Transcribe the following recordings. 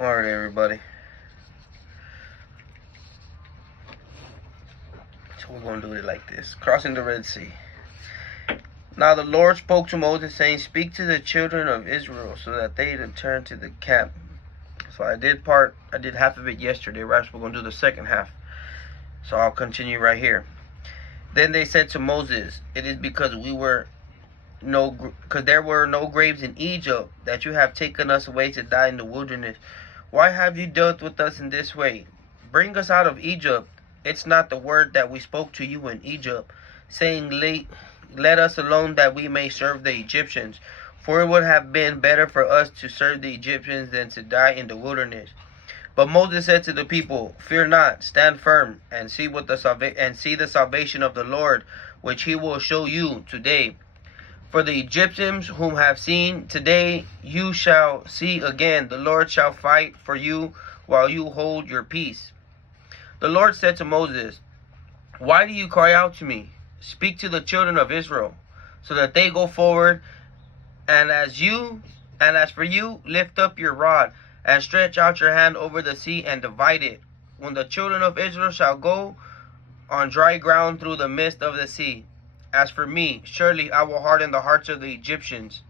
Alright, everybody. So we're going to do it like this. Crossing the Red Sea. Now the Lord spoke to Moses, saying, "Speak to the children of Israel, so that they return to the camp." So I did half of it yesterday, right? So we're going to do the second half. So I'll continue right here. Then they said to Moses, "It is because there were no graves in Egypt, that you have taken us away to die in the wilderness. Why have you dealt with us in this way? Bring us out of Egypt. It's not the word that we spoke to you in Egypt, saying, let us alone that we may serve the Egyptians. For it would have been better for us to serve the Egyptians than to die in the wilderness." But Moses said to the people, "Fear not, stand firm, and see the salvation of the Lord, which he will show you today. For the Egyptians whom have seen today, you shall see again. The Lord shall fight for you while you hold your peace." The Lord said to Moses, "Why do you cry out to me? Speak to the children of Israel, so that they go forward. And as for you, lift up your rod, and stretch out your hand over the sea, and divide it. When the children of Israel shall go on dry ground through the midst of the sea. As for me, surely I will harden the hearts of the Egyptians,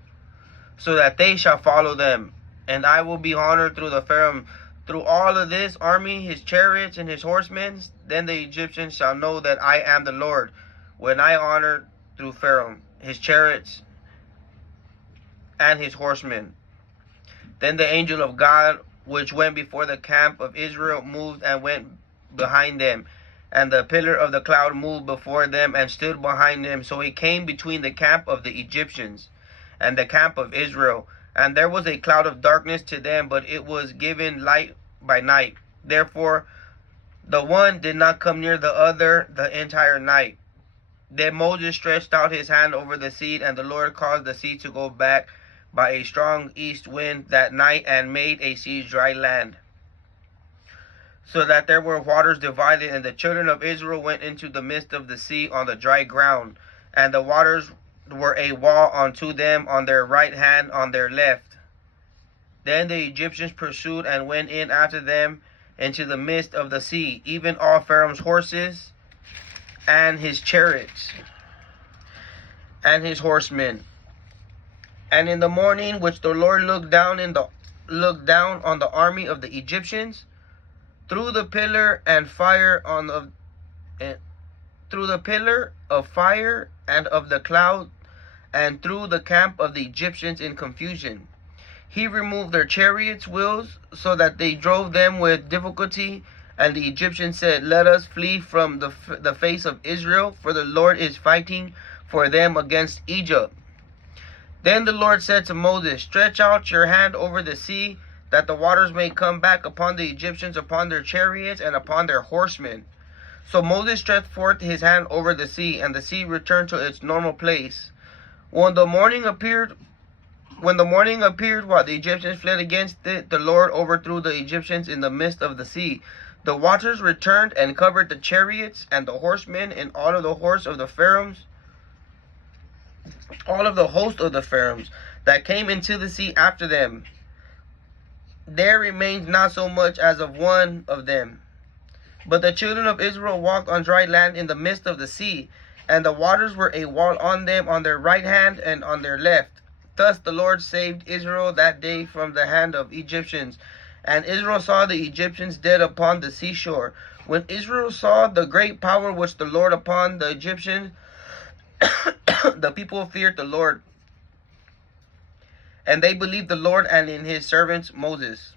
so that they shall follow them. And I will be honored through the Pharaoh, through all of this army, his chariots and his horsemen. Then the Egyptians shall know that I am the Lord, when I honor through Pharaoh, his chariots and his horsemen." Then the angel of God, which went before the camp of Israel, moved and went behind them. And the pillar of the cloud moved before them and stood behind them. So it came between the camp of the Egyptians and the camp of Israel. And there was a cloud of darkness to them, but it was given light by night. Therefore the one did not come near the other the entire night. Then Moses stretched out his hand over the sea, and the Lord caused the sea to go back by a strong east wind that night, and made a sea dry land, so that there were waters divided. And the children of Israel went into the midst of the sea on the dry ground, and the waters were a wall unto them on their right hand, on their left. Then the Egyptians pursued and went in after them into the midst of the sea, even all Pharaoh's horses and his chariots and his horsemen. And in the morning, which the Lord looked down on the army of the Egyptians, through the pillar of fire and of the cloud, and through the camp of the Egyptians in confusion, he removed their chariots' wheels, so that they drove them with difficulty. And the Egyptians said, "Let us flee from the face of Israel, for the Lord is fighting for them against Egypt." Then the Lord said to Moses, "Stretch out your hand over the sea, that the waters may come back upon the Egyptians, upon their chariots, and upon their horsemen." So Moses stretched forth his hand over the sea, and the sea returned to its normal place. When the morning appeared, while the Egyptians fled against it, the Lord overthrew the Egyptians in the midst of the sea. The waters returned and covered the chariots and the horsemen, and all of the host of the Pharaohs that came into the sea after them. There remained not so much as of one of them. But the children of Israel walked on dry land in the midst of the sea, and the waters were a wall on them on their right hand and on their left. Thus the Lord saved Israel that day from the hand of Egyptians. And Israel saw the Egyptians dead upon the seashore. When Israel saw the great power which the Lord upon the Egyptians, the people feared the Lord, and they believed the Lord and in his servant Moses.